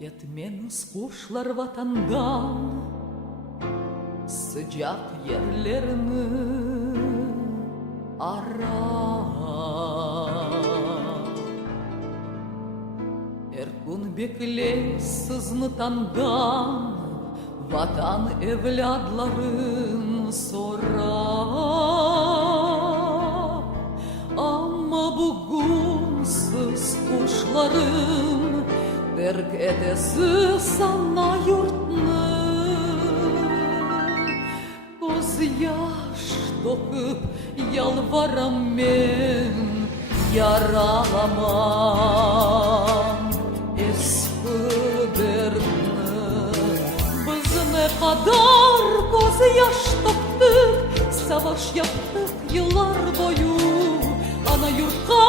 Etmeniz kuşlar vatandan sıcak yerlerini arar. Erkun bekler sızını tandan vatan evladların sorar. Ama bugün siz kuşlarım terk edesi sana yurtunu. Göz yaş dokup yalvaram men, yaralamam eski derdini. Biz ne kadar göz yaş döktük, savaş yaptık yıllar boyu. Ana yurtқа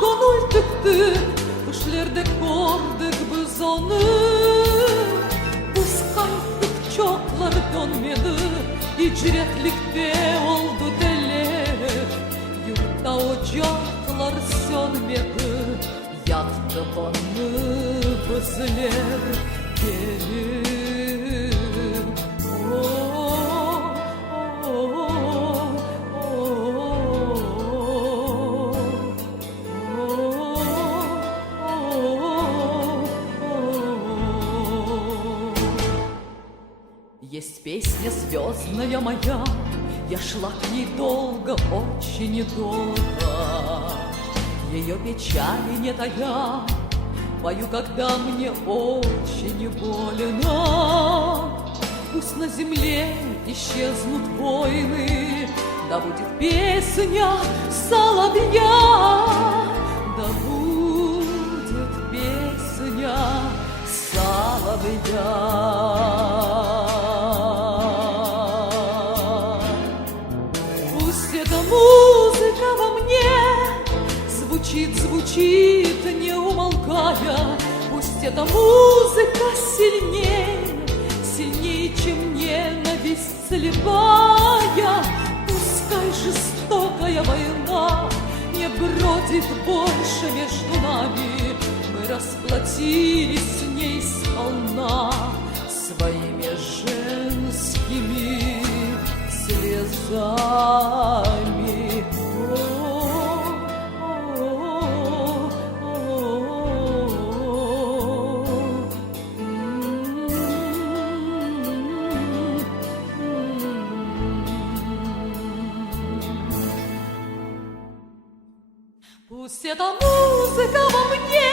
gönül tüktük, düşlerde gördük biz onu. Biz kaytık çoklar dönmedi, hicretlikte oldu deler. Yurtta ocaklar sönmedi, yaktı onu bizler. Gelin Есть песня звездная моя, я шла к ней долго, очень недолго. Ее печали не тая, пою, когда мне очень больно. Пусть на земле исчезнут войны, да будет песня соловья, да будет песня соловья. Музыка во мне звучит, звучит, не умолкая. Пусть эта музыка сильнее, сильнее, чем ненависть слепая. Пускай жестокая война не бродит больше между нами. Мы расплатились с ней сполна своими женскими слезами. Пусть эта музыка во мне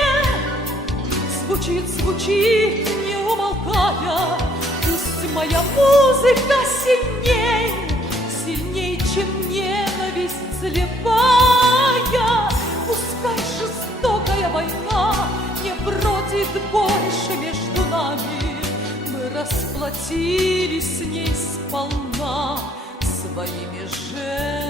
звучит, звучит, не умолкая. Пусть моя музыка сильнее, сильнее, чем ненависть слепая. Пускай жестокая война не бродит больше между нами. Мы расплатились с ней сполна своими жертвами.